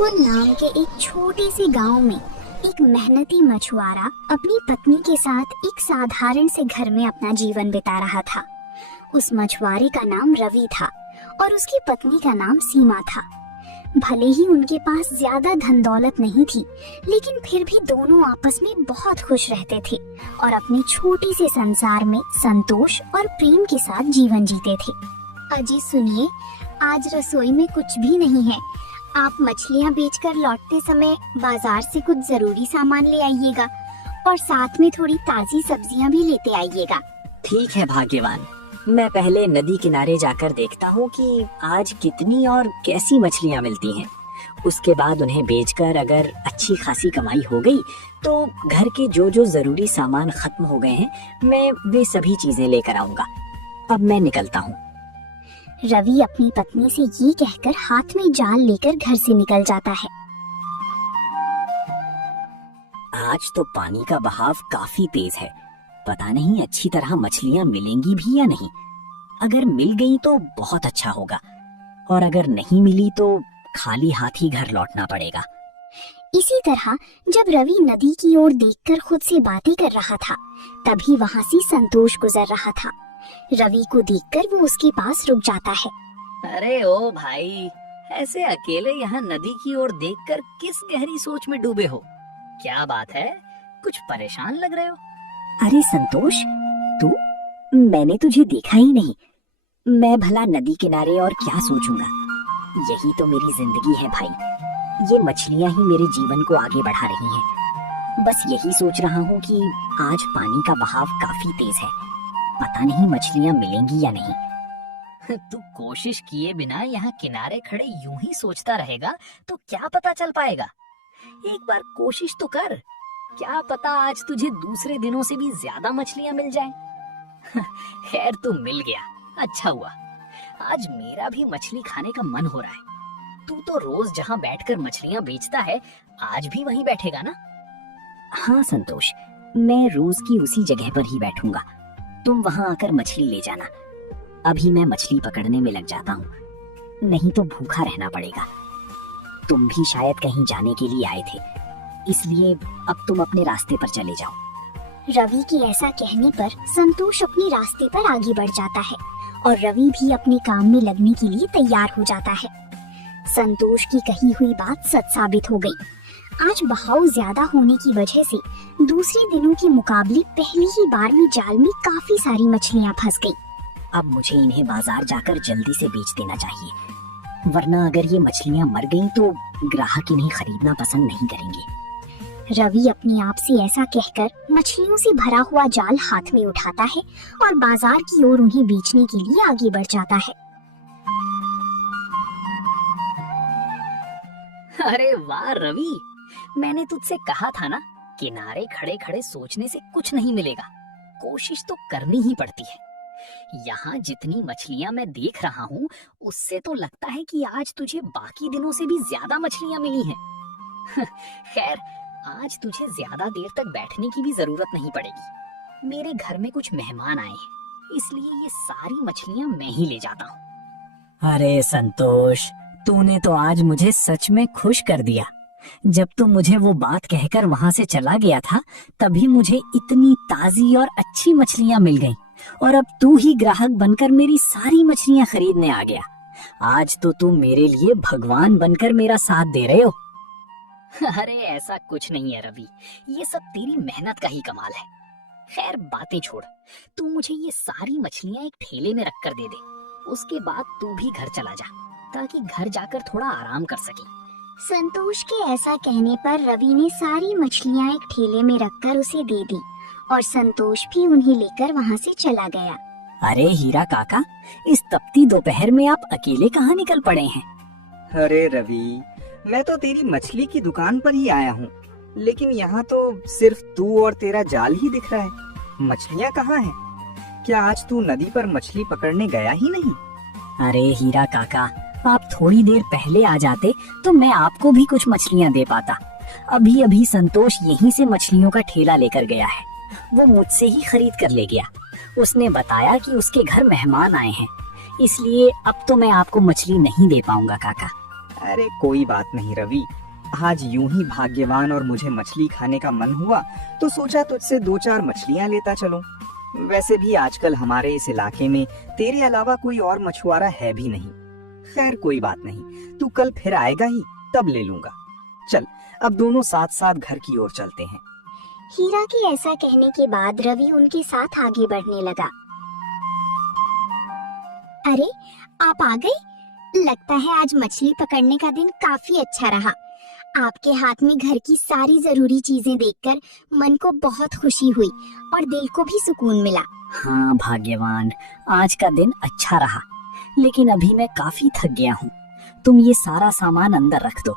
जयपुर नाम के एक छोटे से गांव में एक मेहनती मछुआरा अपनी पत्नी के साथ एक साधारण से घर में अपना जीवन बिता रहा था। उस मछुआरे का नाम रवि था और उसकी पत्नी का नाम सीमा था। भले ही उनके पास ज्यादा धन दौलत नहीं थी, लेकिन फिर भी दोनों आपस में बहुत खुश रहते थे और अपने छोटे से संसार में संतोष और प्रेम के साथ जीवन जीते थे। अजी सुनिए, आज रसोई में कुछ भी नहीं है। आप मछलियाँ बेचकर लौटते समय बाजार से कुछ जरूरी सामान ले आइएगा और साथ में थोड़ी ताजी सब्जियाँ भी लेते आइएगा। ठीक है भाग्यवान, मैं पहले नदी किनारे जाकर देखता हूँ कि आज कितनी और कैसी मछलियाँ मिलती हैं। उसके बाद उन्हें बेचकर अगर अच्छी खासी कमाई हो गई तो घर के जो जो जरूरी सामान खत्म हो गए हैं, मैं वे सभी चीजें लेकर आऊंगा। अब मैं निकलता हूँ। रवि अपनी पत्नी से ये कहकर हाथ में जाल लेकर घर से निकल जाता है। आज तो पानी का बहाव काफी तेज है, पता नहीं अच्छी तरह मछलियाँ मिलेंगी भी या नहीं। अगर मिल गई तो बहुत अच्छा होगा, और अगर नहीं मिली तो खाली हाथ ही घर लौटना पड़ेगा। इसी तरह जब रवि नदी की ओर देखकर खुद से बातें कर रहा था, तभी वहाँ से संतोष गुजर रहा था। रवि को देखकर वो उसके पास रुक जाता है। अरे ओ भाई, ऐसे अकेले यहाँ नदी की ओर देखकर किस गहरी सोच में डूबे हो? क्या बात है, कुछ परेशान लग रहे हो? अरे संतोष, तू? मैंने तुझे देखा ही नहीं। मैं भला नदी किनारे और क्या सोचूंगा? यही तो मेरी जिंदगी है भाई। ये मछलियाँ ही मेरे जीवन को आगे बढ़ा रही हैं। बस यही सोच रहा हूँ कि आज पानी का बहाव काफी तेज है, पता नहीं मछलियाँ मिलेंगी या नहीं। तू कोशिश किए बिना यहाँ किनारे खड़े यूं ही सोचता रहेगा तो क्या पता चल पाएगा? एक बार कोशिश तो कर, क्या पता आज तुझे दूसरे दिनों से भी ज्यादा मछलियाँ मिल जाएं। खैर तू मिल गया, अच्छा हुआ। आज मेरा भी मछली खाने का मन हो रहा है। तू तो रोज जहाँ बैठकर मछलियाँ बेचता है, आज भी वहीं बैठेगा ना? हाँ संतोष, मैं रोज की उसी जगह पर ही बैठूंगा। तुम वहाँ आकर मछली ले जाना। अभी मैं मछली पकड़ने में लग जाता हूँ, नहीं तो भूखा रहना पड़ेगा। तुम भी शायद कहीं जाने के लिए आए थे, इसलिए अब तुम अपने रास्ते पर चले जाओ। रवि के ऐसा कहने पर संतोष अपने रास्ते पर आगे बढ़ जाता है और रवि भी अपने काम में लगने के लिए तैयार हो जाता है। संतोष की कही हुई बात सच साबित हो गई। आज बहाव ज्यादा होने की वजह से दूसरे दिनों के मुकाबले पहली ही बार में जाल में काफी सारी मछलियाँ फंस गई। अब मुझे इन्हें बाजार जाकर जल्दी से बेच देना चाहिए, वरना अगर ये मछलियाँ मर गईं तो ग्राहक इन्हें खरीदना पसंद नहीं करेंगे। रवि अपने आप से ऐसा कहकर मछलियों से भरा हुआ जाल हाथ में उठाता है और बाजार की ओर उन्हें बेचने के लिए आगे बढ़ जाता है। अरे वाह रवि, मैंने तुझसे कहा था ना, किनारे खड़े खड़े सोचने से कुछ नहीं मिलेगा, कोशिश तो करनी ही पड़ती है। यहाँ जितनी मछलियाँ मैं देख रहा हूँ, उससे तो लगता है कि आज तुझे बाकी दिनों से भी ज्यादा मछलियाँ मिली हैं। खैर, आज तुझे ज्यादा देर तक बैठने की भी जरूरत नहीं पड़ेगी। मेरे घर में कुछ मेहमान आए हैं, इसलिए ये सारी मछलियाँ मैं ही ले जाता हूँ। अरे संतोष, तूने तो आज मुझे सच में खुश कर दिया। जब तू मुझे वो बात कहकर वहाँ से चला गया था, तभी मुझे इतनी ताजी और अच्छी मछलियाँ मिल गईं, और अब तू ही ग्राहक बनकर मेरी सारी मछलियाँ खरीदने आ गया। आज तो तू मेरे लिए भगवान बनकर मेरा साथ दे रहे हो। अरे ऐसा कुछ नहीं है रवि, ये सब तेरी मेहनत का ही कमाल है। खैर बातें छोड़, तू मुझे ये सारी मछलियाँ एक ठेले में रख कर दे दे। उसके बाद तू भी घर चला जा, ताकि घर जाकर थोड़ा आराम कर सके। संतोष के ऐसा कहने पर रवि ने सारी मछलियाँ एक ठेले में रखकर उसे दे दी और संतोष भी उन्हें लेकर वहाँ से चला गया। अरे हीरा काका, इस तपती दोपहर में आप अकेले कहाँ निकल पड़े हैं? अरे रवि, मैं तो तेरी मछली की दुकान पर ही आया हूँ, लेकिन यहाँ तो सिर्फ तू और तेरा जाल ही दिख रहा है। मछलियाँ कहाँ हैं? क्या आज तू नदी पर मछली पकड़ने गया ही नहीं? अरे हीरा काका, आप थोड़ी देर पहले आ जाते तो मैं आपको भी कुछ मछलियाँ दे पाता। अभी अभी संतोष यहीं से मछलियों का ठेला लेकर गया है। वो मुझसे ही खरीद कर ले गया। उसने बताया कि उसके घर मेहमान आए हैं, इसलिए अब तो मैं आपको मछली नहीं दे पाऊंगा काका। अरे कोई बात नहीं रवि, आज यूं ही भाग्यवान और मुझे मछली खाने का मन हुआ तो सोचा तुझसे 2-4 मछलियां लेता चलूं। वैसे भी आजकल हमारे इस इलाके में तेरे अलावा कोई और मछुआरा है भी नहीं। खैर कोई बात नहीं, तू कल फिर आएगा ही, तब ले लूंगा। चल अब दोनों साथ साथ घर की ओर चलते हैं। हीरा के ऐसा कहने के बाद रवि उनके साथ आगे बढ़ने लगा। अरे आप आ गए? लगता है आज मछली पकड़ने का दिन काफी अच्छा रहा। आपके हाथ में घर की सारी जरूरी चीजें देखकर मन को बहुत खुशी हुई और दिल को भी सुकून मिला। हाँ भाग्यवान, आज का दिन अच्छा रहा, लेकिन अभी मैं काफी थक गया हूँ। तुम ये सारा सामान अंदर रख दो,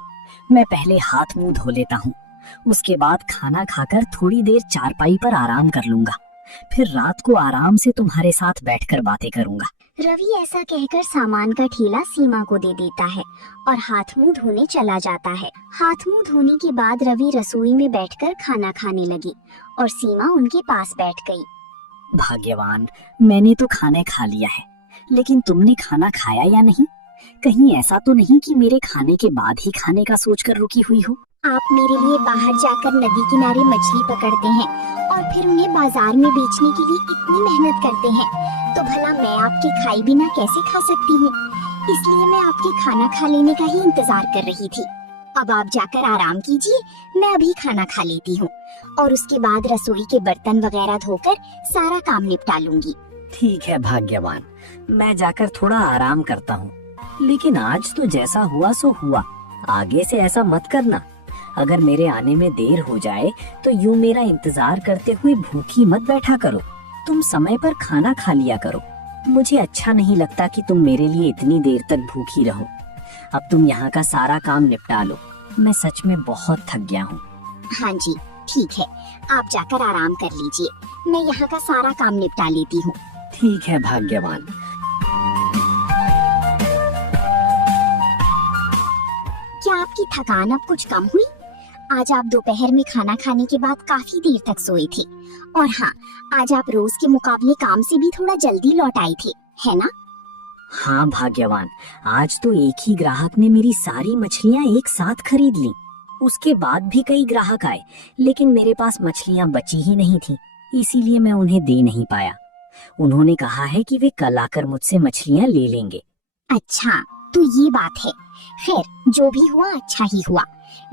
मैं पहले हाथ मुंह धो लेता हूँ। उसके बाद खाना खाकर थोड़ी देर चारपाई पर आराम कर लूंगा, फिर रात को आराम से तुम्हारे साथ बैठकर बातें करूंगा। रवि ऐसा कहकर सामान का ठेला सीमा को दे देता है और हाथ मुंह धोने चला जाता है। हाथ मुंह धोने के बाद रवि रसोई में बैठकर खाना खाने लगी और सीमा उनके पास बैठ गई। भाग्यवान, मैंने तो खाना खा लिया है, लेकिन तुमने खाना खाया या नहीं? कहीं ऐसा तो नहीं कि मेरे खाने के बाद ही खाने का सोचकर रुकी हुई हो? आप मेरे लिए बाहर जाकर नदी किनारे मछली पकड़ते हैं और फिर उन्हें बाजार में बेचने के लिए इतनी मेहनत करते हैं, तो भला मैं आपके खाए बिना कैसे खा सकती हूँ? इसलिए मैं आपके खाना खा लेने का ही इंतजार कर रही थी। अब आप जाकर आराम कीजिए, मैं अभी खाना खा लेती हूँ और उसके बाद रसोई के बर्तन वगैरह धोकर सारा काम निपटा लूंगी। ठीक है भाग्यवान, मैं जाकर थोड़ा आराम करता हूँ, लेकिन आज तो जैसा हुआ सो हुआ। आगे से ऐसा मत करना। अगर मेरे आने में देर हो जाए तो यूं मेरा इंतजार करते हुए भूखी मत बैठा करो। तुम समय पर खाना खा लिया करो। मुझे अच्छा नहीं लगता कि तुम मेरे लिए इतनी देर तक भूखी रहो। अब तुम यहाँ का सारा काम निपटा लो, मैं सच में बहुत थक गया हूँ। हाँ जी ठीक है, आप जाकर आराम कर लीजिए, मैं यहाँ का सारा काम निपटा लेती हूँ। ठीक है भाग्यवान। क्या आपकी थकान अब कुछ कम हुई? आज आप दोपहर में खाना खाने के बाद काफी देर तक सोए थे और हाँ, आज आप रोज के मुकाबले काम से भी थोड़ा जल्दी लौट आए थे, है ना? हाँ भाग्यवान, आज तो एक ही ग्राहक ने मेरी सारी मछलियाँ एक साथ खरीद ली। उसके बाद भी कई ग्राहक आए, लेकिन मेरे पास मछलियाँ बची ही नहीं थी, इसीलिए मैं उन्हें दे नहीं पाया। उन्होंने कहा है कि वे कल आकर मुझसे मछलियाँ ले लेंगे। अच्छा तो ये बात है। खैर जो भी हुआ अच्छा ही हुआ।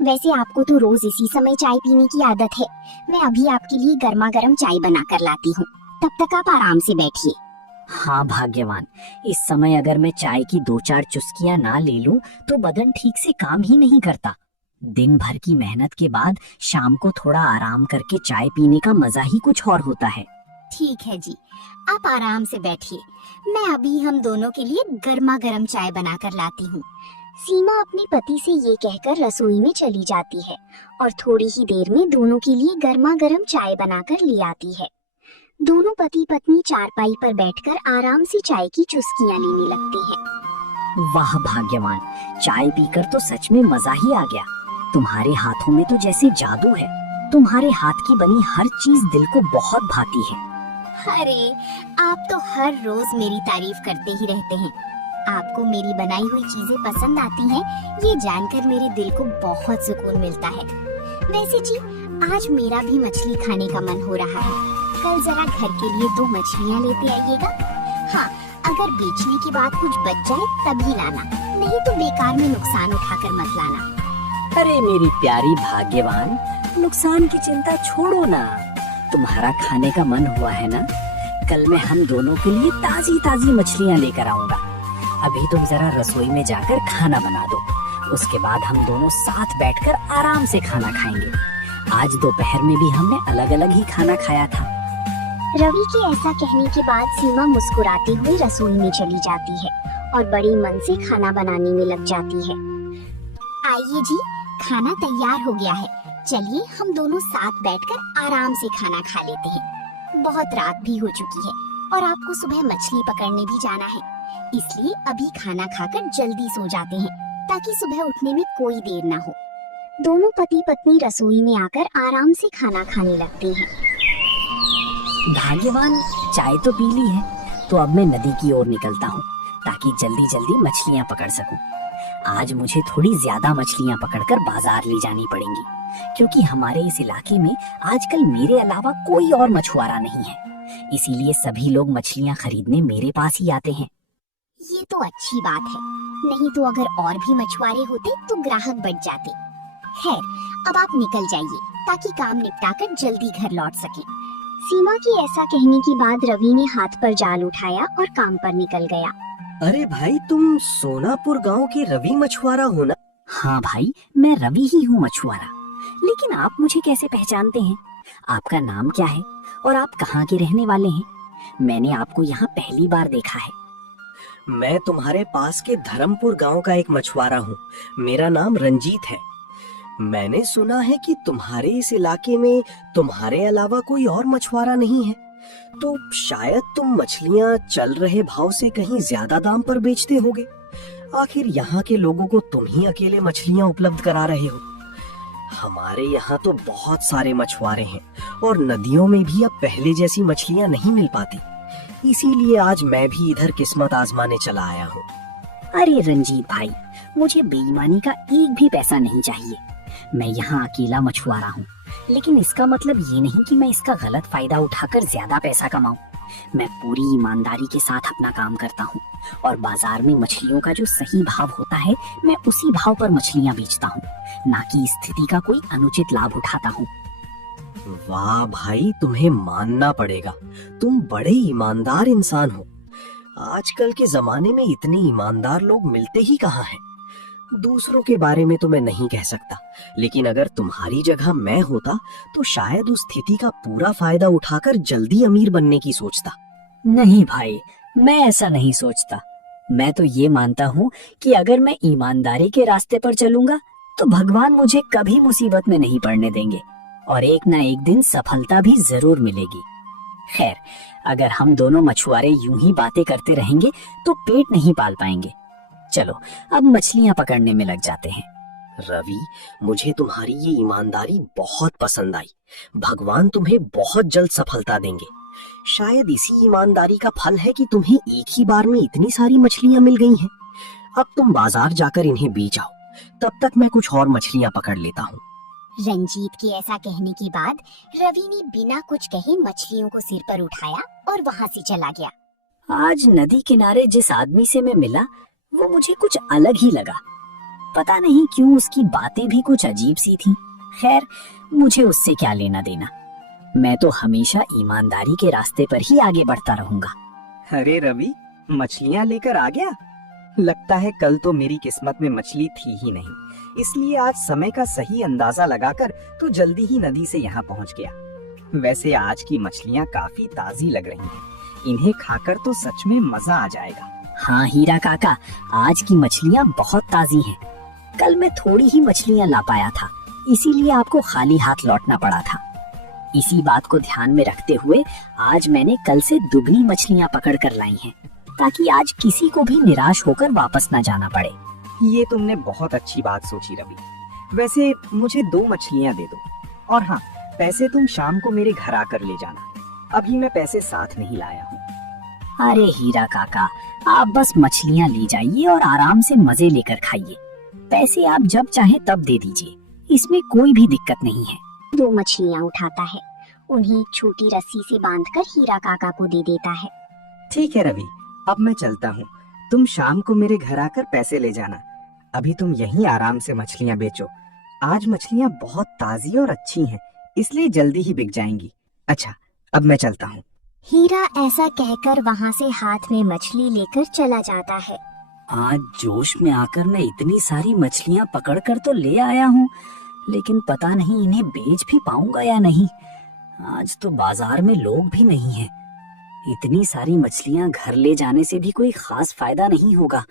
वैसे आपको तो रोज इसी समय चाय पीने की आदत है। मैं अभी आपके लिए गर्मा गर्म चाय बना कर लाती हूँ, तब तक आप आराम से बैठिए। हाँ भाग्यवान, इस समय अगर मैं चाय की 2-4 चुस्कियाँ ना ले लूं तो बदन ठीक से काम ही नहीं करता। दिन भर की मेहनत के बाद शाम को थोड़ा आराम करके चाय पीने का मजा ही कुछ और होता है। ठीक है जी, आप आराम से बैठिए, मैं अभी हम दोनों के लिए गर्मा गर्म चाय बना कर लाती हूँ। सीमा अपने पति से ये कहकर रसोई में चली जाती है और थोड़ी ही देर में दोनों के लिए गर्मा गर्म चाय बनाकर ले आती है। दोनों पति पत्नी चारपाई पर बैठकर आराम से चाय की चुस्कियां लेने लगते हैं। वाह भाग्यवान, चाय पीकर तो सच में मजा ही आ गया। तुम्हारे हाथों में तो जैसे जादू है। तुम्हारे हाथ की बनी हर चीज दिल को बहुत भाती है। अरे आप तो हर रोज मेरी तारीफ करते ही रहते हैं। आपको मेरी बनाई हुई चीजें पसंद आती हैं, ये जानकर मेरे दिल को बहुत सुकून मिलता है। वैसे जी आज मेरा भी मछली खाने का मन हो रहा है। कल जरा घर के लिए 2 मछलियाँ लेते आइएगा। हाँ, अगर बेचने के बाद कुछ बच जाए तभी लाना, नहीं तो बेकार में नुकसान उठाकर मत लाना। अरे मेरी प्यारी भाग्यवान, नुकसान की चिंता छोड़ो ना। तुम्हारा खाने का मन हुआ है ना, कल मैं हम दोनों के लिए ताजी ताजी मछलियाँ लेकर आऊंगा। अभी तुम जरा रसोई में जाकर खाना बना दो, उसके बाद हम दोनों साथ बैठकर आराम से खाना खाएंगे। आज दोपहर में भी हमने अलग अलग ही खाना खाया था। रवि के ऐसा कहने के बाद सीमा मुस्कुराते हुए रसोई में चली जाती है और बड़ी मन से खाना बनाने में लग जाती है। आइए जी, खाना तैयार हो गया है, चलिए हम दोनों साथ बैठकर आराम से खाना खा लेते हैं। बहुत रात भी हो चुकी है और आपको सुबह मछली पकड़ने भी जाना है, इसलिए अभी खाना खाकर जल्दी सो जाते हैं ताकि सुबह उठने में कोई देर ना हो। दोनों पति पत्नी रसोई में आकर आराम से खाना खाने लगते हैं। भाग्यवान, चाय तो पी ली है, तो अब मैं नदी की ओर निकलता हूँ ताकि जल्दी जल्दी मछलियाँ पकड़ सकूं। आज मुझे थोड़ी ज्यादा मछलियाँ पकड़कर बाजार ले जानी पड़ेंगी, क्योंकि हमारे इस इलाके में आजकल मेरे अलावा कोई और मछुआरा नहीं है। इसीलिए सभी लोग मछलियाँ खरीदने मेरे पास ही आते हैं। ये तो अच्छी बात है, नहीं तो अगर और भी मछुआरे होते तो ग्राहक बढ़ जाते। खैर, अब आप निकल जाइए ताकि काम निपटाकर जल्दी घर लौट सकें। सीमा की ऐसा कहने के बाद रवि ने हाथ पर जाल उठाया और काम पर निकल गया। अरे भाई, तुम सोनापुर गांव के रवि मछुआरा हो ना? हाँ भाई, मैं रवि ही हूँ मछुआरा। लेकिन आप मुझे कैसे पहचानते हैं? आपका नाम क्या है और आप कहाँ के रहने वाले हैं? मैंने आपको यहाँ पहली बार देखा है। मैं तुम्हारे पास के धर्मपुर गांव का एक मछुआरा हूँ। मेरा नाम रंजीत है। मैंने सुना है कि तुम्हारे इस इलाके में तुम्हारे अलावा कोई और मछुआरा नहीं है, तो शायद तुम मछलियाँ चल रहे भाव से कहीं ज्यादा दाम पर बेचते होगे। आखिर यहाँ के लोगों को तुम ही अकेले मछलियाँ उपलब्ध करा रहे हो। हमारे यहाँ तो बहुत सारे मछुआरे हैं और नदियों में भी अब पहले जैसी मछलियाँ नहीं मिल पाती। इसीलिए आज मैं भी इधर किस्मत आजमाने चला आया हूँ। अरे रंजीत भाई, मुझे बेईमानी का एक भी पैसा नहीं चाहिए। मैं यहाँ अकेला मछुआरा हूँ, लेकिन इसका मतलब ये नहीं कि मैं इसका गलत फायदा उठाकर ज्यादा पैसा कमाऊं। मैं पूरी ईमानदारी के साथ अपना काम करता हूँ और बाजार में मछलियों का जो सही भाव होता है, मैं उसी भाव पर मछलियाँ बेचता हूँ, ना कि स्थिति का कोई अनुचित लाभ उठाता हूँ। वाह भाई, तुम्हें मानना पड़ेगा, तुम बड़े ईमानदार इंसान हो। आजकल के जमाने में इतने ईमानदार लोग मिलते ही कहाँ हैं। दूसरों के बारे में तो मैं नहीं कह सकता, लेकिन अगर तुम्हारी जगह मैं होता तो शायद उस स्थिति का पूरा फायदा उठाकर जल्दी अमीर बनने की सोचता। नहीं भाई, मैं ऐसा नहीं सोचता। मैं तो ये मानता हूँ कि अगर मैं ईमानदारी के रास्ते पर चलूंगा तो भगवान मुझे कभी मुसीबत में नहीं पड़ने देंगे और एक ना एक दिन सफलता भी जरूर मिलेगी। खैर, अगर हम दोनों मछुआरे यूं ही बातें करते रहेंगे तो पेट नहीं पाल पाएंगे। चलो अब मछलियाँ पकड़ने में लग जाते हैं। रवि, मुझे तुम्हारी ये ईमानदारी बहुत पसंद आई। भगवान तुम्हें बहुत जल्द सफलता देंगे। शायद इसी ईमानदारी का फल है कि तुम्हें एक ही बार में इतनी सारी मछलियाँ मिल गई हैं। अब तुम बाजार जाकर इन्हें बेच आओ, तब तक मैं कुछ और मछलियाँ पकड़ लेता हूँ। रंजीत के ऐसा कहने के बाद रवि ने बिना कुछ कहे मछलियों को सिर पर उठाया और वहाँ से चला गया। आज नदी किनारे जिस आदमी से मैं मिला, वो मुझे कुछ अलग ही लगा। पता नहीं क्यों उसकी बातें भी कुछ अजीब सी थीं। खैर, मुझे उससे क्या लेना देना। मैं तो हमेशा ईमानदारी के रास्ते पर ही आगे बढ़ता रहूंगा। अरे रवि, मछलियाँ लेकर आ गया? लगता है कल तो मेरी किस्मत में मछली थी ही नहीं, इसलिए आज समय का सही अंदाजा लगाकर तू जल्दी ही नदी से यहाँ पहुँच गया। वैसे आज की मछलियाँ काफी ताजी लग रही हैं, इन्हें खाकर तो सच में मजा आ जाएगा। हाँ हीरा काका, आज की मछलियाँ बहुत ताजी हैं। कल मैं थोड़ी ही मछलियाँ ला पाया था, इसीलिए आपको खाली हाथ लौटना पड़ा था। इसी बात को ध्यान में रखते हुए आज मैंने कल से दुगनी मछलियाँ पकड़ कर लाई हैं, ताकि आज किसी को भी निराश होकर वापस न जाना पड़े। ये तुमने बहुत अच्छी बात सोची रवि। वैसे मुझे 2 मछलियाँ दे दो, और हाँ, पैसे तुम शाम को मेरे घर आकर ले जाना। अभी मैं पैसे साथ नहीं लाया हूँ। अरे हीरा काका, आप बस मछलियाँ ले जाइए और आराम से मजे लेकर खाइए। पैसे आप जब चाहे तब दे दीजिए, इसमें कोई भी दिक्कत नहीं है। 2 मछलियाँ उठाता है, उन्हें एक छोटी रस्सी से बांधकर हीरा काका को दे देता है। ठीक है रवि, अब मैं चलता हूँ। तुम शाम को मेरे घर आकर पैसे ले जाना। अभी तुम यहीं आराम से मछलियाँ बेचो। आज मछलियाँ बहुत ताजी और अच्छी हैं, इसलिए जल्दी ही बिक जाएंगी। अच्छा, अब मैं चलता हूँ। हीरा ऐसा कहकर वहाँ से हाथ में मछली लेकर चला जाता है। आज जोश में आकर मैं इतनी सारी मछलियाँ पकड़ कर तो ले आया हूँ, लेकिन पता नहीं इन्हें बेच भी पाऊंगा या नहीं। आज तो बाजार में लोग भी नहीं हैं। इतनी सारी मछलियाँ घर ले जाने से भी कोई खास फायदा नहीं होगा।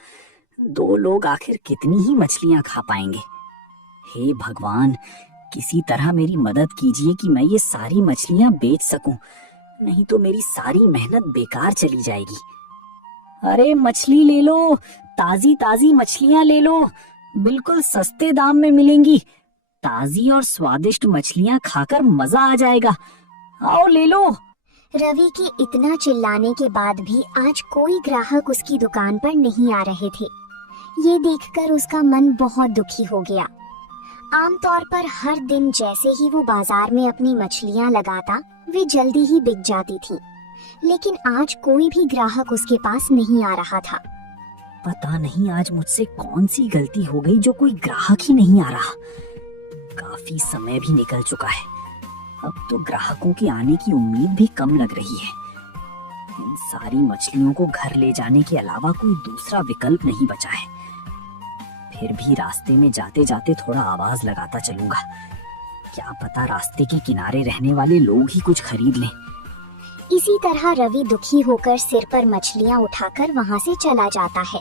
2 लोग आखिर कितनी ही मछलियाँ खा पाएंगे। हे भगवान, किसी तरह मेरी मदद कीजिए कि मैं ये सारी मछलियाँ बेच सकूं, नहीं तो मेरी सारी मेहनत बेकार चली जाएगी। अरे मछली ले लो, ताजी ताजी मछलियाँ ले लो, बिल्कुल सस्ते दाम में मिलेंगी। ताजी और स्वादिष्ट मछलियाँ खाकर मजा आ जाएगा। आओ ले लो। रवि के इतना चिल्लाने के बाद भी आज कोई ग्राहक उसकी दुकान पर नहीं आ रहे थे। ये देखकर उसका मन बहुत दुखी हो गया। आमतौर पर हर दिन जैसे ही वो बाजार में अपनी मछलियां लगाता, वे जल्दी ही बिक जाती थी, लेकिन आज कोई भी ग्राहक उसके पास नहीं आ रहा था। पता नहीं आज मुझसे कौन सी गलती हो गई जो कोई ग्राहक ही नहीं आ रहा। काफी समय भी निकल चुका है, अब तो ग्राहकों के आने की उम्मीद भी कम लग रही है। इन सारी मछलियों को घर ले जाने के अलावा कोई दूसरा विकल्प नहीं बचा है। फिर भी रास्ते में जाते जाते थोड़ा आवाज लगाता चलूंगा, क्या पता रास्ते के किनारे रहने वाले लोग ही कुछ खरीद लें। इसी तरह रवि दुखी होकर सिर पर मछलियां उठाकर वहां से चला जाता है।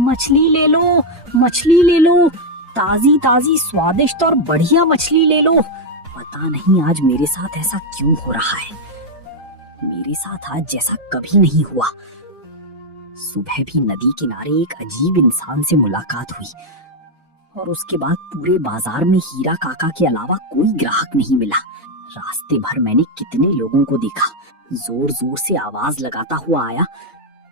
मछली ले लो, मछली ले लो, ताजी ताजी स्वादिष्ट और बढ़िया मछली ले लो। पता नहीं आज मेरे साथ ऐसा क्यों हो रहा है। मेरे साथ आज जैसा कभी नहीं हुआ। सुबह भी नदी किनारे एक अजीब इंसान से मुलाकात हुई और उसके बाद पूरे बाजार में हीरा काका के अलावा कोई ग्राहक नहीं मिला। रास्ते भर मैंने कितने लोगों को देखा, जोर जोर से आवाज लगाता हुआ आया,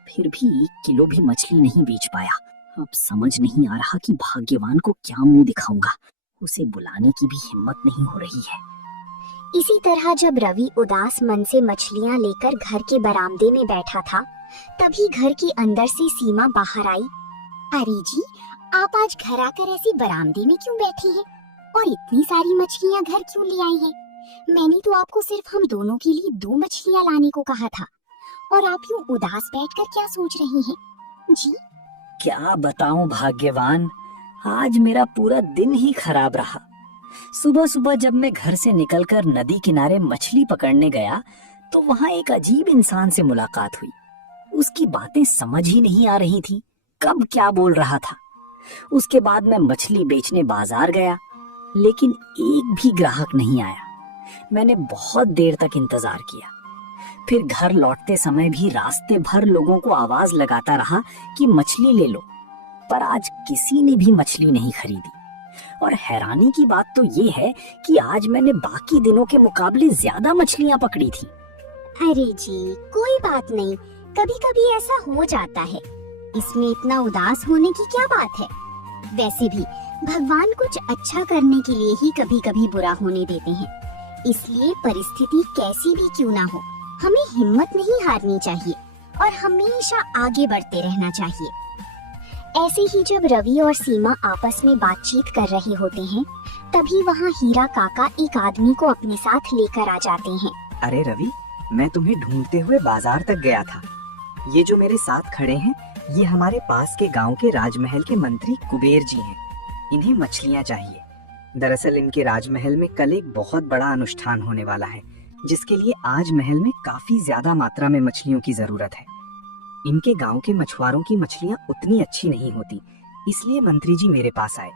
फिर भी 1 किलो भी मछली नहीं बेच पाया। अब समझ नहीं आ रहा कि भाग्यवान को क्या मुंह दिखाऊंगा। उसे बुलाने की भी हिम्मत नहीं हो रही है। इसी तरह जब रवि उदास मन से मछलियां लेकर घर के बरामदे में बैठा था, तभी घर के अंदर से सीमा बाहर आई। अरे जी, आप आज घर आकर ऐसे बरामदे में क्यों बैठे हैं? और इतनी सारी मछलियां घर क्यों ले आए हैं? मैंने तो आपको सिर्फ हम दोनों के लिए 2 मछलियां लाने को कहा था, और आप यूं उदास बैठकर क्या सोच रही हैं? जी क्या बताऊं भाग्यवान, आज मेरा पूरा दिन ही खराब रहा। सुबह सुबह जब मैं घर से निकलकर नदी किनारे मछली पकड़ने गया तो वहां एक अजीब इंसान से मुलाकात हुई। उसकी बातें समझ ही नहीं आ रही थी, कब क्या बोल रहा था। उसके बाद मैं मछली बेचने बाजार गया, लेकिन एक भी ग्राहक नहीं आया। मैंने बहुत देर तक इंतजार किया। फिर घर लौटते समय भी रास्ते भर लोगों को आवाज लगाता रहा कि मछली ले लो, पर आज किसी ने भी मछली नहीं खरीदी। और हैरानी की बात तो ये है कि आज मैंने बाकी दिनों के मुकाबले ज्यादा मछलियां पकड़ी थी। अरे जी, कोई बात नहीं, कभी कभी ऐसा हो जाता है, इसमें इतना उदास होने की क्या बात है। वैसे भी भगवान कुछ अच्छा करने के लिए ही कभी कभी बुरा होने देते हैं, इसलिए परिस्थिति कैसी भी क्यों ना हो, हमें हिम्मत नहीं हारनी चाहिए और हमेशा आगे बढ़ते रहना चाहिए। ऐसे ही जब रवि और सीमा आपस में बातचीत कर रहे होते हैं, तभी वहाँ हीरा काका एक आदमी को अपने साथ लेकर आ जाते हैं। अरे रवि, मैं तुम्हें ढूंढते हुए बाजार तक गया था। ये जो मेरे साथ खड़े हैं, ये हमारे पास के गांव के राजमहल के मंत्री कुबेर जी हैं। इन्हें मछलियां चाहिए। दरअसल इनके राजमहल में कल एक बहुत बड़ा अनुष्ठान होने वाला है, जिसके लिए आज महल में काफी ज्यादा मात्रा में मछलियों की जरूरत है। इनके गांव के मछुआरों की मछलियां उतनी अच्छी नहीं होती, इसलिए मंत्री जी मेरे पास आए।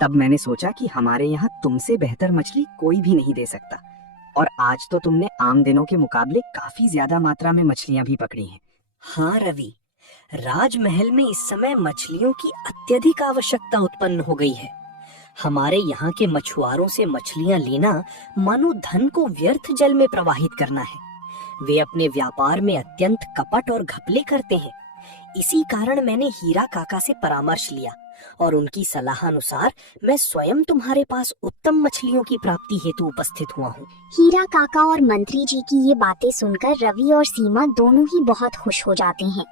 तब मैंने सोचा कि हमारे यहाँ तुमसे बेहतर मछली कोई भी नहीं दे सकता, और आज तो तुमने आम दिनों के मुकाबले काफी ज्यादा मात्रा में मछलियां भी पकड़ी हैं। हाँ रवि, राजमहल में इस समय मछलियों की अत्यधिक आवश्यकता उत्पन्न हो गई है। हमारे यहाँ के मछुआरों से मछलियां लेना मानो धन को व्यर्थ जल में प्रवाहित करना है। वे अपने व्यापार में अत्यंत कपट और घपले करते हैं। इसी कारण मैंने हीरा काका से परामर्श लिया और उनकी सलाह अनुसार मैं स्वयं तुम्हारे पास उत्तम मछलियों की प्राप्ति हेतु उपस्थित हुआ हूँ। हीरा काका और मंत्री जी की ये बातें सुनकर रवि और सीमा दोनों ही बहुत खुश हो जाते हैं,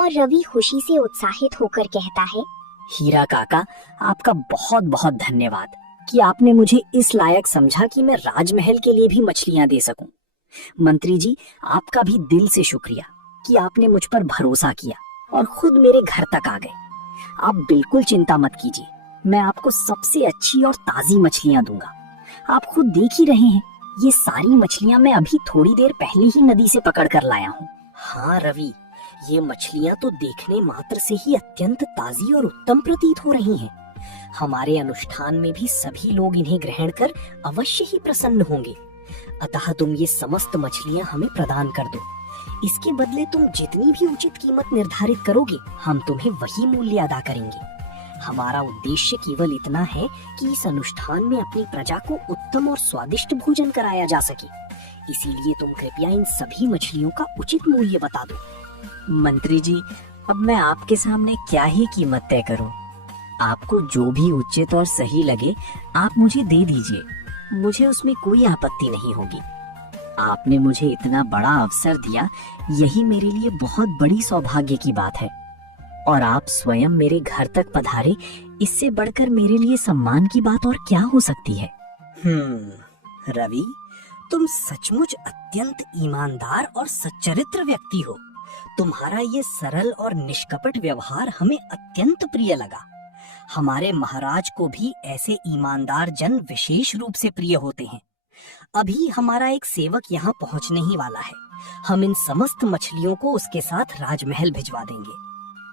और रवि खुशी से उत्साहित होकर कहता है, हीरा काका, आपका बहुत बहुत धन्यवाद कि आपने मुझे इस लायक समझा कि मैं राजमहल के लिए भी मछलियां दे सकूं। मंत्री जी, आपका भी दिल से शुक्रिया कि आपने मुझ पर भरोसा किया और खुद मेरे घर तक आ गए। आप बिल्कुल चिंता मत कीजिए, मैं आपको सबसे अच्छी और ताजी मछलियां दूंगा। आप खुद देख ही रहे हैं, ये सारी मछलियां मैं अभी थोड़ी देर पहले ही नदी से पकड़ कर लाया हूँ। हाँ रवि, ये मछलियां तो देखने मात्र से ही अत्यंत ताजी और उत्तम प्रतीत हो रही हैं। हमारे अनुष्ठान में भी सभी लोग इन्हें ग्रहण कर अवश्य ही प्रसन्न होंगे। अतः तुम ये समस्त मछलियां हमें प्रदान कर दो। इसके बदले तुम जितनी भी उचित कीमत निर्धारित करोगे, हम तुम्हें वही मूल्य अदा करेंगे। हमारा उद्देश्य केवल इतना है कि इस अनुष्ठान में अपनी प्रजा को उत्तम और स्वादिष्ट भोजन कराया जा सके। इसीलिए तुम कृपया इन सभी मछलियों का उचित मूल्य बता दो। मंत्री जी, अब मैं आपके सामने क्या ही कीमत तय करूं? आपको जो भी उचित और सही लगे आप मुझे दे दीजिए, मुझे उसमें कोई आपत्ति नहीं होगी। आपने मुझे इतना बड़ा अवसर दिया, यही मेरे लिए बहुत बड़ी सौभाग्य की बात है। और आप स्वयं मेरे घर तक पधारे, इससे बढ़कर मेरे लिए सम्मान की बात और क्या हो सकती है? रवि, तुम सचमुच अत्यंत ईमानदार और सच्चरित्र व्यक्ति हो। तुम्हारा ये सरल और निष्कपट व्यवहार हमें अत्यंत प्रिय लगा। हमारे महाराज को भी ऐसे ईमानदार जन विशेष रूप से प्रिय होते हैं। अभी हमारा एक सेवक यहाँ पहुँचने ही वाला है। हम इन समस्त मछलियों को उसके साथ राजमहल भिजवा देंगे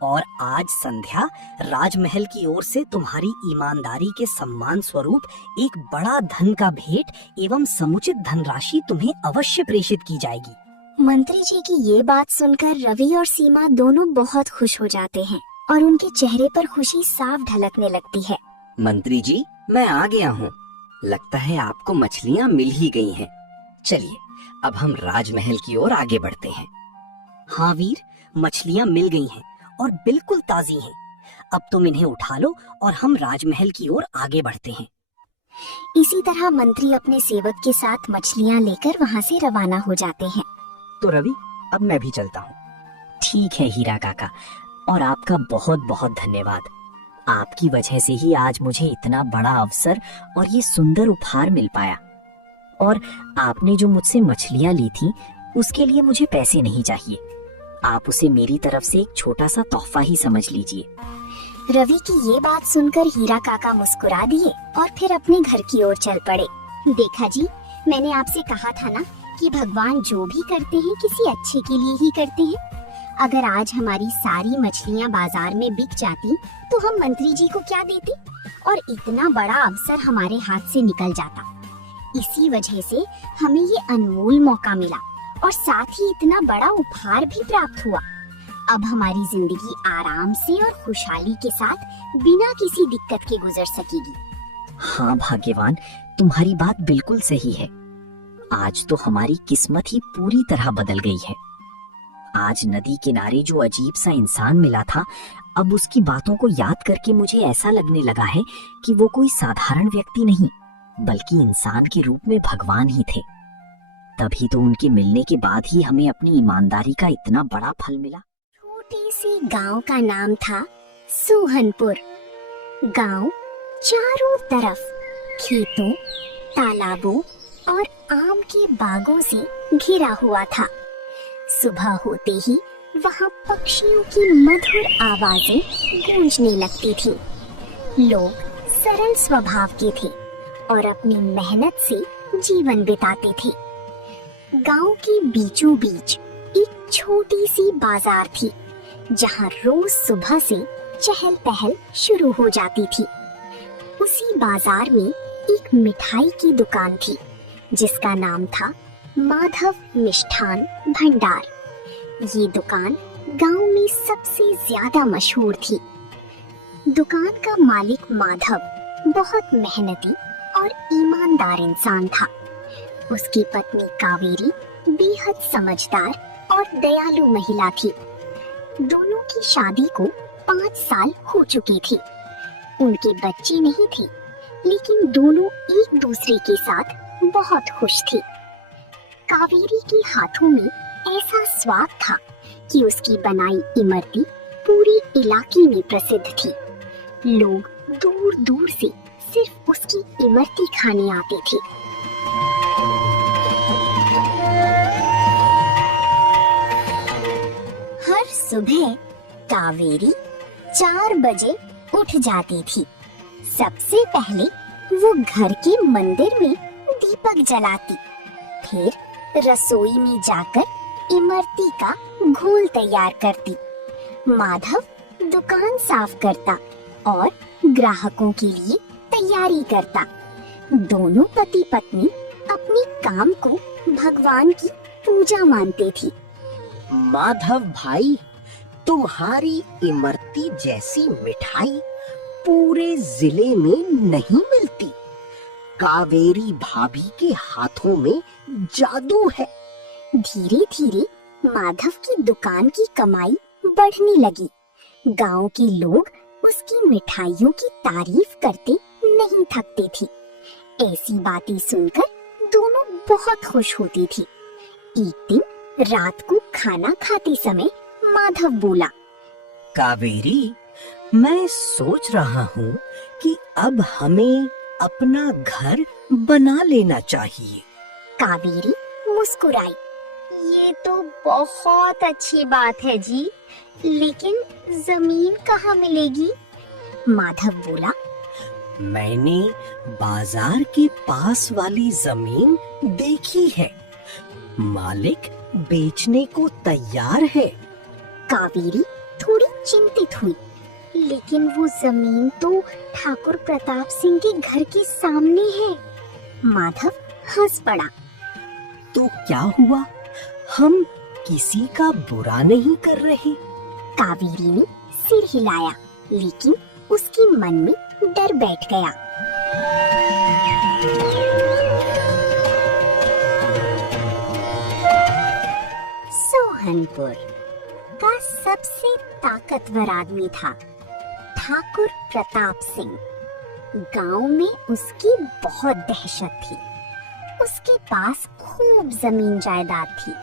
और आज संध्या राजमहल की ओर से तुम्हारी ईमानदारी के सम्मान स्वरूप एक बड़ा धन का भेंट एवं समुचित धनराशि तुम्हें अवश्य प्रेषित की जाएगी। मंत्री जी की ये बात सुनकर रवि और सीमा दोनों बहुत खुश हो जाते हैं और उनके चेहरे पर खुशी साफ झलकने लगती है। मंत्री जी, मैं आ गया हूँ। लगता है आपको मछलियाँ मिल ही गई हैं। चलिए अब हम राजमहल की ओर आगे बढ़ते हैं। हाँ वीर, मछलियाँ मिल गई हैं और बिल्कुल ताजी हैं। अब तुम इन्हें उठा लो और हम राजमहल की ओर आगे बढ़ते हैं। इसी तरह मंत्री अपने सेवक के साथ मछलियाँ लेकर वहाँ से रवाना हो जाते हैं। तो रवि, अब मैं भी चलता हूँ। ठीक है हीरा काका, और आपका बहुत बहुत धन्यवाद। आपकी वजह से ही आज मुझे इतना बड़ा अवसर और ये सुंदर उपहार मिल पाया। और आपने जो मुझसे मछलियाँ ली थी उसके लिए मुझे पैसे नहीं चाहिए, आप उसे मेरी तरफ से एक छोटा सा तोहफा ही समझ लीजिए। रवि की ये बात सुनकर हीरा काका मुस्कुरा दिए और फिर अपने घर की ओर चल पड़े। देखा जी, मैंने आपसे कहा था ना कि भगवान जो भी करते हैं किसी अच्छे के लिए ही करते हैं। अगर आज हमारी सारी मछलियाँ बाजार में बिक जाती तो हम मंत्री जी को क्या देते और इतना बड़ा अवसर हमारे हाथ से निकल जाता। इसी वजह से हमें ये अनमोल मौका मिला और साथ ही इतना बड़ा उपहार भी प्राप्त हुआ। अब हमारी जिंदगी आराम से और खुशहाली के साथ बिना किसी दिक्कत के गुजर सकेगी। हाँ भाग्यवान, तुम्हारी बात बिल्कुल सही है। आज तो हमारी किस्मत ही पूरी तरह बदल गई है। आज नदी किनारे जो अजीब सा इंसान मिला था, अब उसकी बातों को याद करके मुझे ऐसा लगने लगा है कि वो कोई साधारण व्यक्ति नहीं बल्कि इंसान के रूप में भगवान ही थे। तभी तो उनके मिलने के बाद ही हमें अपनी ईमानदारी का इतना बड़ा फल मिला। छोटे से गांव का नाम था सोहनपुर। गांव चारों तरफ खेतों, तालाबों और आम के बागों से घिरा हुआ था। सुबह होते ही वहाँ पक्षियों की मधुर आवाजें गूंजने लगती थी। लोग सरल स्वभाव के थे और अपनी मेहनत से जीवन बिताते थे। गांव के बीचों बीच एक छोटी सी बाजार थी जहाँ रोज सुबह से चहल पहल शुरू हो जाती थी। उसी बाजार में एक मिठाई की दुकान थी जिसका नाम था माधव मिष्ठान भंडार। ये दुकान गांव में सबसे ज्यादा मशहूर थी। दुकान का मालिक माधव बहुत मेहनती और ईमानदार इंसान था। उसकी पत्नी कावेरी बेहद समझदार और दयालु महिला थी। दोनों की शादी को 5 साल हो चुके थे। उनके बच्चे नहीं थे, लेकिन दोनों एक दूसरे के साथ बहुत खुश थे। कावेरी के हाथों में ऐसा स्वाद था कि उसकी बनाई इमरती पूरे इलाके में प्रसिद्ध थी। लोग दूर दूर से सिर्फ उसकी इमरती खाने आते थे। हर सुबह कावेरी 4 बजे उठ जाती थी। सबसे पहले वो घर के मंदिर में दीपक जलाती, फिर रसोई में जाकर इमरती का घोल तैयार करती। माधव दुकान साफ करता और ग्राहकों के लिए तैयारी करता। दोनों पति पत्नी अपने काम को भगवान की पूजा मानते थे। माधव भाई, तुम्हारी इमरती जैसी मिठाई पूरे जिले में नहीं मिलती। कावेरी भाभी के हाथों में जादू है। धीरे धीरे माधव की दुकान की कमाई बढ़ने लगी। गांव के लोग उसकी मिठाइयों की तारीफ करते नहीं थकते थे। ऐसी बातें सुनकर दोनों बहुत खुश होती थी। एक दिन रात को खाना खाते समय माधव बोला, कावेरी, मैं सोच रहा हूँ कि अब हमें अपना घर बना लेना चाहिए। कावेरी मुस्कुराई। ये तो बहुत अच्छी बात है जी, लेकिन जमीन कहाँ मिलेगी? माधव बोला, मैंने बाजार के पास वाली जमीन देखी है, मालिक बेचने को तैयार है। कावेरी थोड़ी चिंतित हुई, लेकिन वो जमीन तो ठाकुर प्रताप सिंह के घर के सामने है। माधव हंस पड़ा। तो क्या हुआ, हम किसी का बुरा नहीं कर रहे। कावेरी ने सिर हिलाया, लेकिन उसके मन में डर बैठ गया। सोहनपुर का सबसे ताकतवर आदमी था ठाकुर प्रताप सिंह। गांव में उसकी बहुत दहशत थी। उसके पास खूब जमीन जायदाद थी।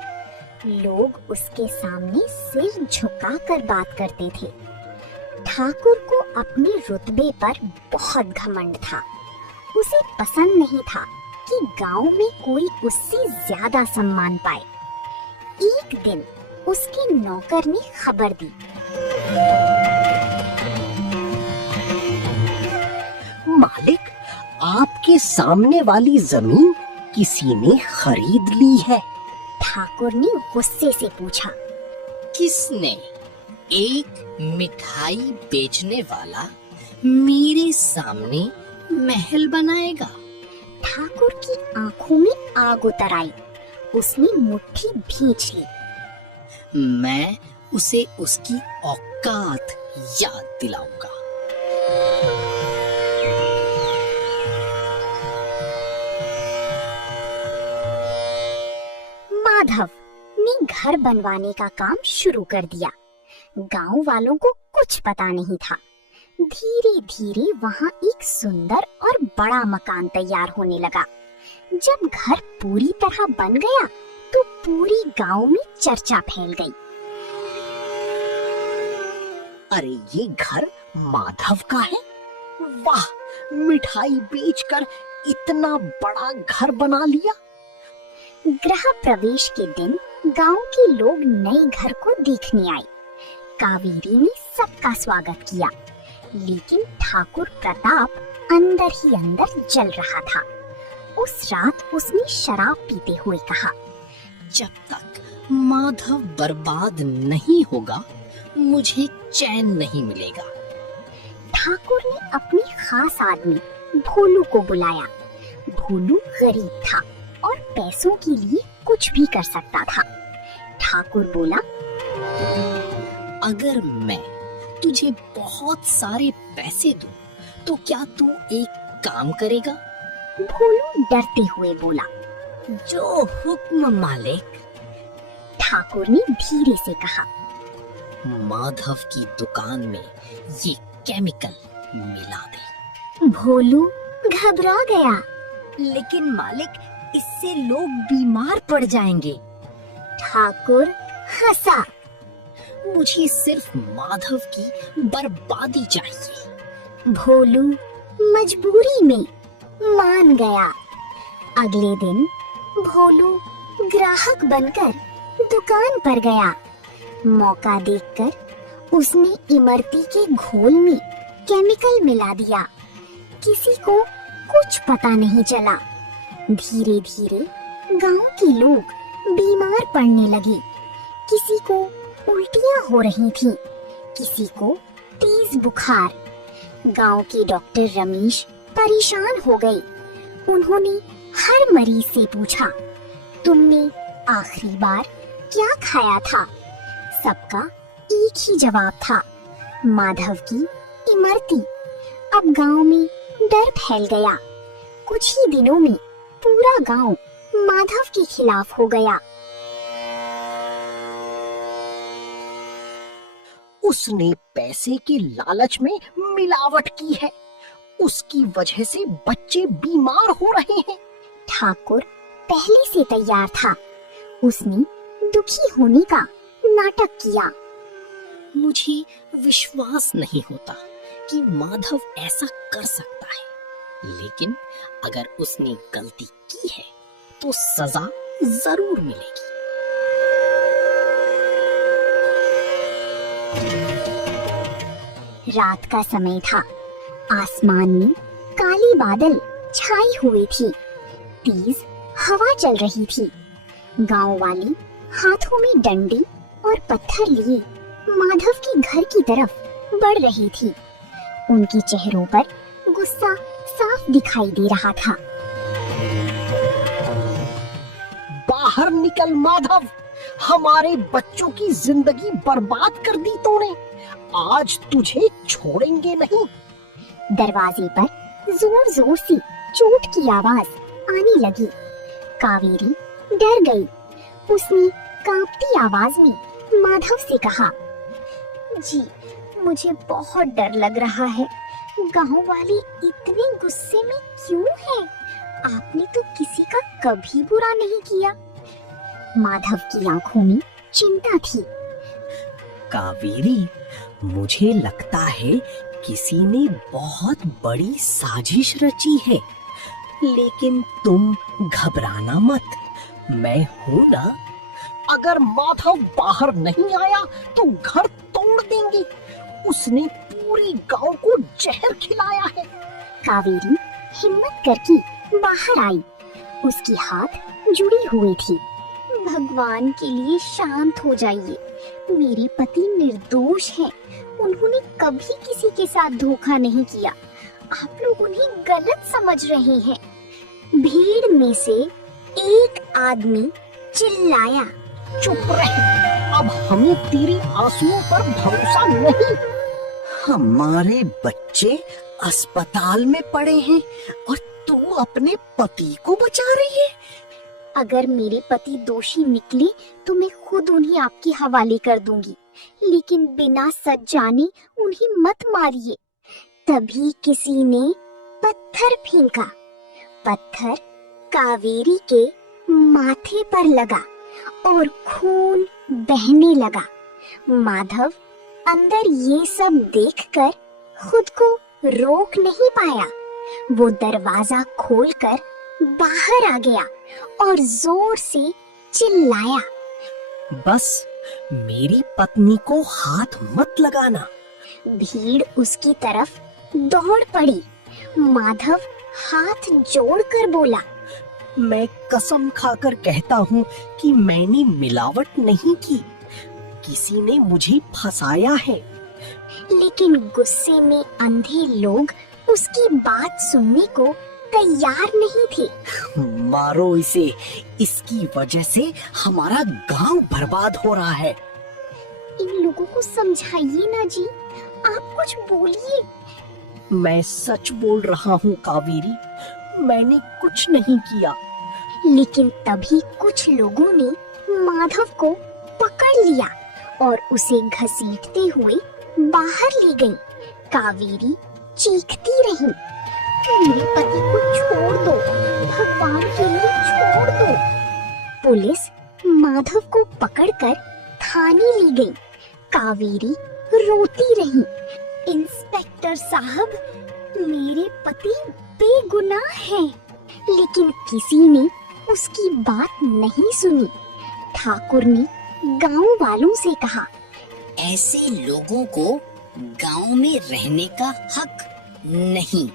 लोग उसके सामने सिर झुकाकर बात करते थे। ठाकुर को अपने रुतबे पर बहुत घमंड था। उसे पसंद नहीं था कि गांव में कोई उससे ज्यादा सम्मान पाए। एक दिन उसके नौकर ने खबर दी, मालिक, आपके सामने वाली जमीन किसी ने खरीद ली है। ठाकुर ने गुस्से से पूछा, किसने? एक मिठाई बेचने वाला मेरे सामने महल बनाएगा? ठाकुर की आंखों में आग उतर आई। उसने मुट्ठी भींच ली। मैं उसे उसकी औकात याद दिलाऊंगा। माधव ने घर बनवाने का काम शुरू कर दिया। गांव वालों को कुछ पता नहीं था। धीरे धीरे वहां एक सुंदर और बड़ा मकान तैयार होने लगा। जब घर पूरी तरह बन गया तो पूरी गांव में चर्चा फैल गई। अरे, ये घर माधव का है। वाह, मिठाई बेचकर इतना बड़ा घर बना लिया। गृह प्रवेश के दिन गांव के लोग नए घर को देखने आए। कावेरी ने सबका स्वागत किया, लेकिन ठाकुर प्रताप अंदर ही अंदर जल रहा था। उस रात उसने शराब पीते हुए कहा, जब तक माधव बर्बाद नहीं होगा मुझे चैन नहीं मिलेगा। ठाकुर ने अपने खास आदमी भोलू को बुलाया। भोलू गरीब था और पैसों के लिए कुछ भी कर सकता था। ठाकुर बोला, अगर मैं तुझे बहुत सारे पैसे दूं, तो क्या तू एक काम करेगा? भोलू डरते हुए बोला, जो हुक्म मालिक। ठाकुर ने धीरे से कहा, माधव की दुकान में ये केमिकल मिला दे। भोलू घबरा गया। लेकिन मालिक, इससे लोग बीमार पड़ जाएंगे। ठाकुर हंसा। मुझे सिर्फ माधव की बर्बादी चाहिए। भोलू मजबूरी में मान गया। अगले दिन भोलू ग्राहक बनकर दुकान पर गया। मौका देखकर उसने इमरती के घोल में केमिकल मिला दिया। किसी को कुछ पता नहीं चला। धीरे धीरे गांव के लोग बीमार पड़ने लगे। किसी को उल्टियां हो रही थीं, किसी को तेज बुखार। गांव के डॉक्टर रमेश परेशान हो गए। उन्होंने हर मरीज से पूछा, तुमने आखिरी बार क्या खाया था? सबका एक ही जवाब था, माधव की इमरती। अब गांव में डर फैल गया। कुछ ही दिनों में पूरा गांव माधव के खिलाफ हो गया। उसने पैसे के लालच में मिलावट की है। उसकी वजह से बच्चे बीमार हो रहे हैं। ठाकुर पहले से तैयार था। उसने दुखी होने का नाटक किया। मुझे विश्वास नहीं होता कि माधव ऐसा कर सकता है, लेकिन अगर उसने गलती की है तो सजा जरूर मिलेगी। रात का समय था। आसमान में काले बादल छाए हुए थे। तेज हवा चल रही थी। गांव वाले हाथों में डंडे और पत्थर लिए माधव के घर की तरफ बढ़ रही थी। उनके चेहरों पर गुस्सा साफ दिखाई दे रहा था। बाहर निकल माधव, हमारे बच्चों की जिंदगी बर्बाद कर दी तूने। आज तुझे छोड़ेंगे नहीं। दरवाजे पर जोर जोर से चोट की आवाज आने लगी। कावेरी डर गई। उसने कांपती आवाज में माधव से कहा, जी मुझे बहुत डर लग रहा है। गांव वाले इतने गुस्से में क्यों हैं? आपने तो किसी का कभी बुरा नहीं किया। माधव की आंखों में चिंता थी। कावेरी, मुझे लगता है किसी ने बहुत बड़ी साजिश रची है, लेकिन तुम घबराना मत, मैं हूं ना। अगर माधव बाहर नहीं आया तो घर तोड़ देंगे। उसने पूरे गांव को जहर खिलाया है। कावेरी हिम्मत करके बाहर आई। उसकी हाथ जुड़ी हुई थी। भगवान के लिए शांत हो जाइए। मेरे पति निर्दोष हैं। उन्होंने कभी किसी के साथ धोखा नहीं किया। आप लोग उन्हें गलत समझ रहे हैं। भीड़ में से एक आदमी चिल्लाया, चुप रह, अब हमें तेरे आंसुओं पर भरोसा नहीं। हमारे बच्चे अस्पताल में पड़े हैं और तू अपने पति को बचा रही है। अगर मेरे पति दोषी निकले तो मैं खुद उन्हें आपके हवाले कर दूंगी, लेकिन बिना सच जाने उन्हें मत मारिए। तभी किसी ने पत्थर फेंका। पत्थर कावेरी के माथे पर लगा और खून बहने लगा। माधव अंदर ये सब देखकर खुद को रोक नहीं पाया। वो दरवाजा खोलकर बाहर आ गया और जोर से चिल्लाया, बस मेरी पत्नी को हाथ मत लगाना। भीड़ उसकी तरफ दौड़ पड़ी। माधव हाथ जोड़कर बोला, मैं कसम खाकर कहता हूँ कि मैंने मिलावट नहीं की। किसी ने मुझे फंसाया है। लेकिन गुस्से में अंधे लोग उसकी बात सुनने को तैयार नहीं थे। मारो इसे, इसकी वजह से हमारा गांव बर्बाद हो रहा है। इन लोगों को समझाइए ना जी, आप कुछ बोलिए। मैं सच बोल रहा हूँ कावेरी, मैंने कुछ नहीं किया। लेकिन तभी कुछ लोगों ने माधव को पकड़ लिया और उसे घसीटते हुए बाहर ले गई। कावेरी चीखती रही, मेरे पति को छोड़ दो, भगवान के लिए छोड़ दो। पुलिस माधव को पकड़कर थाने ले गई। कावेरी रोती रही, इंस्पेक्टर साहब, मेरे पति बेगुनाह हैं। लेकिन किसी ने उसकी बात नहीं सुनी। ठाकुर ने गांव वालों से कहा, ऐसे लोगों को गांव में रहने का हक नहीं।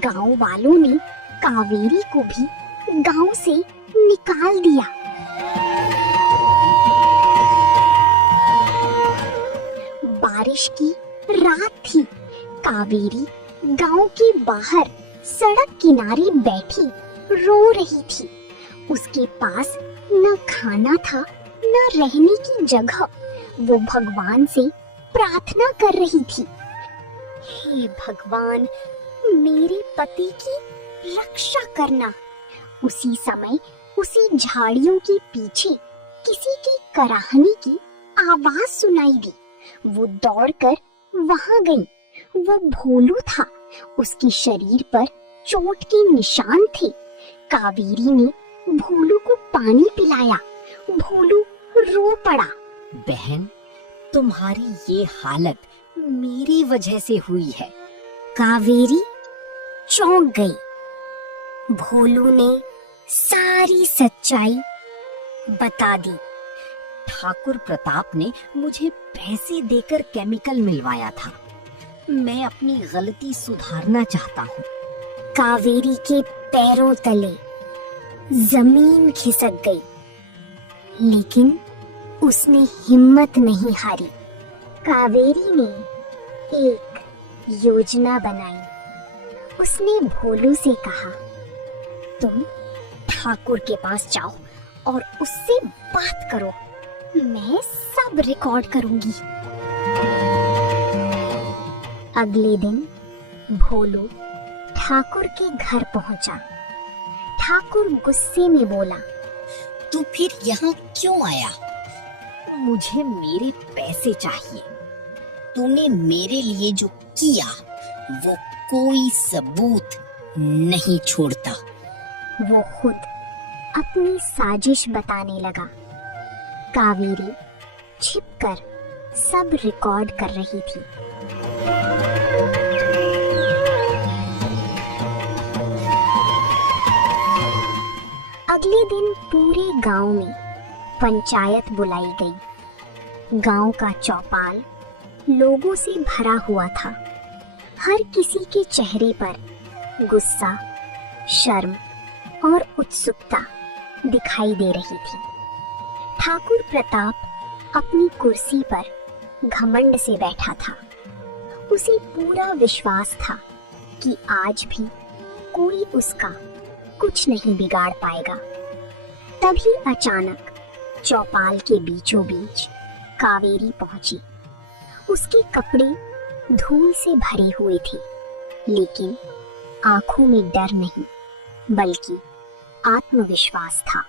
गांव वालों ने कावेरी को भी गांव से निकाल दिया। बारिश की रात थी। कावेरी गांव के बाहर सड़क किनारे बैठी रो रही थी। उसके पास न खाना था न रहने की जगह। वो भगवान से प्रार्थना कर रही थी, हे भगवान, मेरे पति की रक्षा करना। उसी समय उसी झाड़ियों के पीछे किसी की कराहने की आवाज सुनाई दी। वो दौड़कर वहां गई। वो भोलू था। उसके शरीर पर चोट के निशान थे। कावेरी ने भोलू को पानी पिलाया। भोलू रो पड़ा। बहन, तुम्हारी ये हालत मेरी वजह से हुई है। कावेरी चौंक गई। भोलू ने सारी सच्चाई बता दी। ठाकुर प्रताप ने मुझे पैसे देकर केमिकल मिलवाया था। मैं अपनी गलती सुधारना चाहता हूँ। कावेरी के पैरों तले जमीन खिसक गई, लेकिन उसने हिम्मत नहीं हारी। कावेरी ने एक योजना बनाई। उसने भोलू से कहा, तुम ठाकुर के पास जाओ और उससे बात करो। मैं सब रिकॉर्ड करूंगी। अगले दिन भोलू ठाकुर के घर पहुंचा। ठाकुर गुस्से में बोला, तू फिर यहाँ क्यों आया? मुझे मेरे पैसे चाहिए। तूने मेरे लिए जो किया वो कोई सबूत नहीं छोड़ता। वो खुद अपनी साजिश बताने लगा। कावेरी छिपकर सब रिकॉर्ड कर रही थी। अगले दिन पूरे गांव में पंचायत बुलाई गई। गांव का चौपाल लोगों से भरा हुआ था। हर किसी के चेहरे पर गुस्सा, शर्म और उत्सुकता दिखाई दे रही थी। ठाकुर प्रताप अपनी कुर्सी पर घमंड से बैठा था। उसे पूरा विश्वास था कि आज भी कोई उसका कुछ नहीं बिगाड़ पाएगा। तभी अचानक चौपाल के बीचों बीच कावेरी पहुंची। उसके कपड़े धूल से भरे हुए थे, लेकिन आंखों में डर नहीं बल्कि आत्मविश्वास था।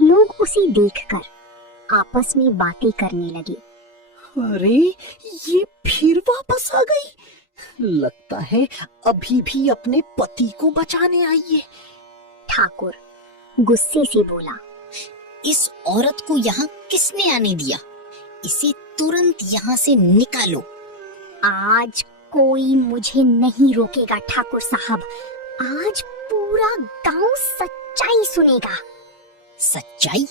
लोग उसे देखकर आपस में बातें करने लगे। अरे, ये फिर वापस आ गई। लगता है अभी भी अपने पति को बचाने आई है। ठाकुर गुस्से से बोला, इस औरत को यहाँ किसने आने दिया? इसे तुरंत यहाँ से निकालो। आज कोई मुझे नहीं रोकेगा ठाकुर साहब। आज पूरा गांव सच्चाई सुनेगा। सच्चाई?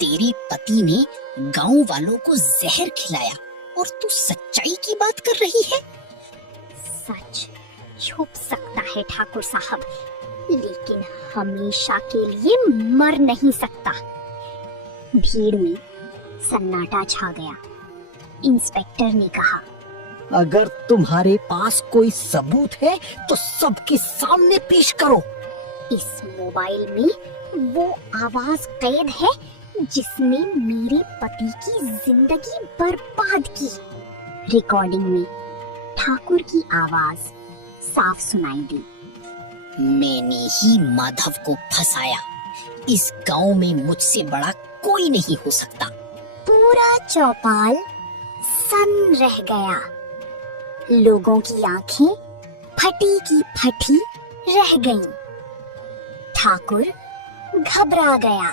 तेरे पति ने गांव वालों को जहर खिलाया और तू सच्चाई की बात कर रही है? सच छुप सकता है ठाकुर साहब, लेकिन हमेशा के लिए मर नहीं सकता। भीड़ में सन्नाटा छा गया। इंस्पेक्टर ने कहा, अगर तुम्हारे पास कोई सबूत है तो सबके सामने पेश करो। इस मोबाइल में वो आवाज कैद है जिसने मेरे पति की जिंदगी बर्बाद की। रिकॉर्डिंग में ठाकुर की आवाज साफ सुनाई दी। मैंने ही माधव को फंसाया। इस गांव में मुझसे बड़ा कोई नहीं हो सकता। पूरा चौपाल सन्न रह गया। लोगों की आंखें फटी की फटी रह गईं। ठाकुर घबरा गया।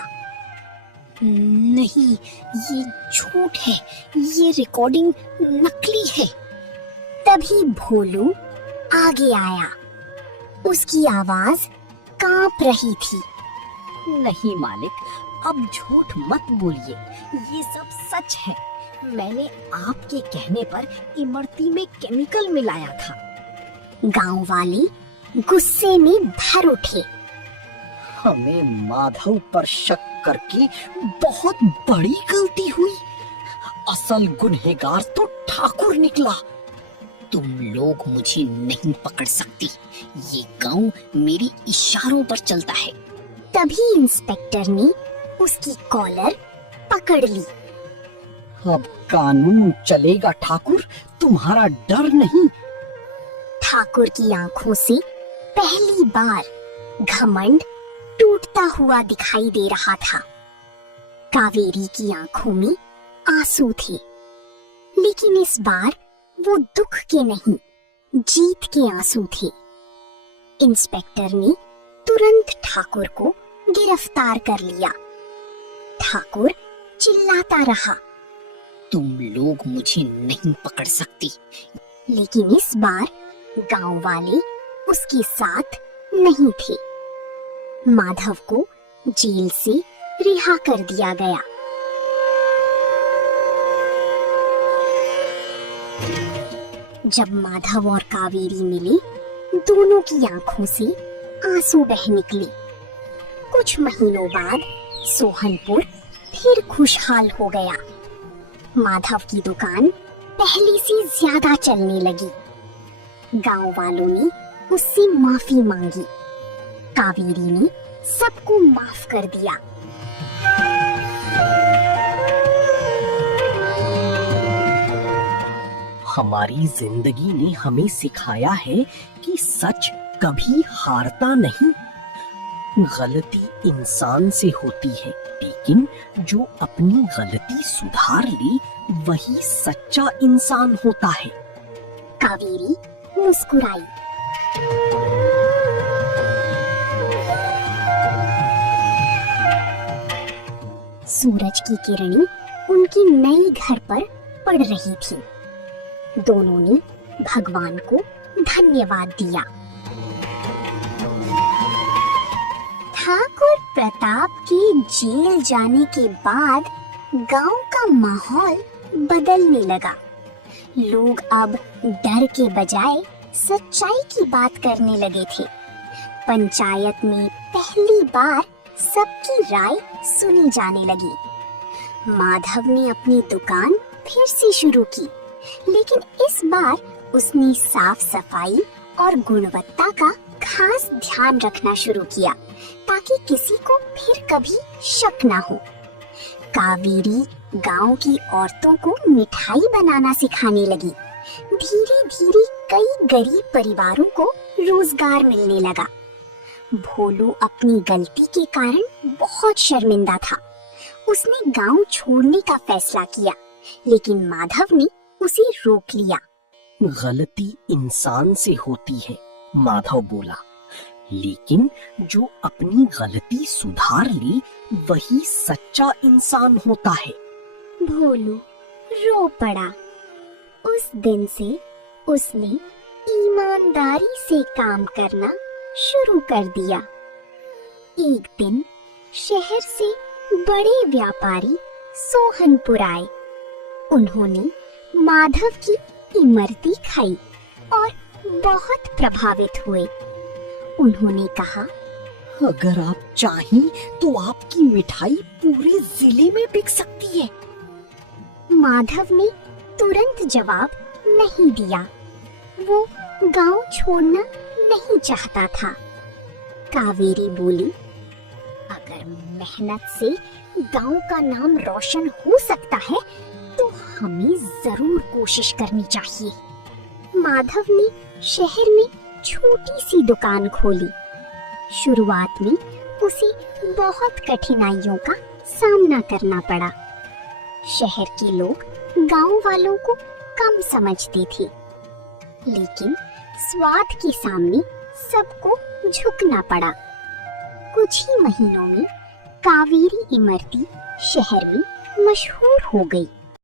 नहीं, ये झूठ है। ये रिकॉर्डिंग नकली है। तभी भोलू आगे आया। उसकी आवाज कांप रही थी। नहीं मालिक, अब झूठ मत बोलिए। ये सब सच है। मैंने आपके कहने पर इमरती में केमिकल मिलाया था। गांव वाले गुस्से में भर उठे। हमें माधव पर शक करके बहुत बड़ी गलती हुई। असल गुनहगार तो ठाकुर निकला। तुम लोग मुझे नहीं पकड़ सकती। ये गांव मेरे इशारों पर चलता है। तभी इंस्पेक्टर ने उसकी कॉलर पकड़ ली। अब कानून चलेगा ठाकुर, तुम्हारा डर नहीं। ठाकुर की आंखों से पहली बार घमंड टूटता हुआ दिखाई दे रहा था। कावेरी की आंखों में आंसू थे, लेकिन इस बार वो दुख के नहीं, जीत के आंसू थे। इंस्पेक्टर ने तुरंत ठाकुर को गिरफ्तार कर लिया। ठाकुर चिल्लाता रहा, तुम लोग मुझे नहीं पकड़ सकती। लेकिन इस बार गांव वाले उसके साथ नहीं थे। माधव को जेल से रिहा कर दिया गया। जब माधव और कावेरी मिले, दोनों की आंखों से आंसू बह निकले। कुछ महीनों बाद सोहनपुर फिर खुशहाल हो गया। माधव की दुकान पहले से ज्यादा चलने लगी। गांव वालों ने उससे माफी मांगी। कावेरी ने सबको माफ कर दिया। हमारी जिंदगी ने हमें सिखाया है कि सच कभी हारता नहीं। गलती इंसान से होती है, लेकिन जो अपनी गलती सुधार ले वही सच्चा इंसान होता है। कावेरी मुस्कुराई। सूरज की किरणें उनके नए घर पर पड़ रही थी। दोनों ने भगवान को धन्यवाद दिया। ठाकुर प्रताप के जेल जाने के बाद गांव का माहौल बदलने लगा। लोग अब डर के बजाय सच्चाई की बात करने लगे थे। पंचायत में पहली बार सबकी राय सुनी जाने लगी। माधव ने अपनी दुकान फिर से शुरू की, लेकिन इस बार उसने साफ सफाई और गुणवत्ता का खास ध्यान रखना शुरू किया, ताकि किसी को फिर कभी शक ना हो। कावेरी गांव की औरतों को मिठाई बनाना सिखाने लगी। धीरे धीरे कई गरीब परिवारों को रोजगार मिलने लगा। भोलू अपनी गलती के कारण बहुत शर्मिंदा था। उसने गांव छोड़ने का फैसला किया, लेकिन माधव ने उसे रोक लिया। गलती इंसान से होती है, माधव बोला, लेकिन जो अपनी गलती सुधार ले वही सच्चा इंसान होता है। भोलू रो पड़ा। उस दिन से उसने ईमानदारी से काम करना शुरू कर दिया। एक दिन शहर से बड़े व्यापारी सोहनपुर आए। उन्होंने माधव की इमरती खाई और बहुत प्रभावित हुए। उन्होंने कहा, अगर आप चाहें तो आपकी मिठाई पूरे जिले में बिक सकती है। माधव ने तुरंत जवाब नहीं दिया। वो गांव छोड़ना नहीं चाहता था। कावेरी बोली, अगर मेहनत से गांव का नाम रोशन हो सकता है तो हमें जरूर कोशिश करनी चाहिए। माधव ने शहर में छोटी सी दुकान खोली। शुरुआत में उसे बहुत कठिनाइयों का सामना करना पड़ा। शहर के लोग गांव वालों को कम समझते थे, लेकिन स्वाद के सामने सबको झुकना पड़ा। कुछ ही महीनों में कावेरी इमरती शहर में मशहूर हो गई।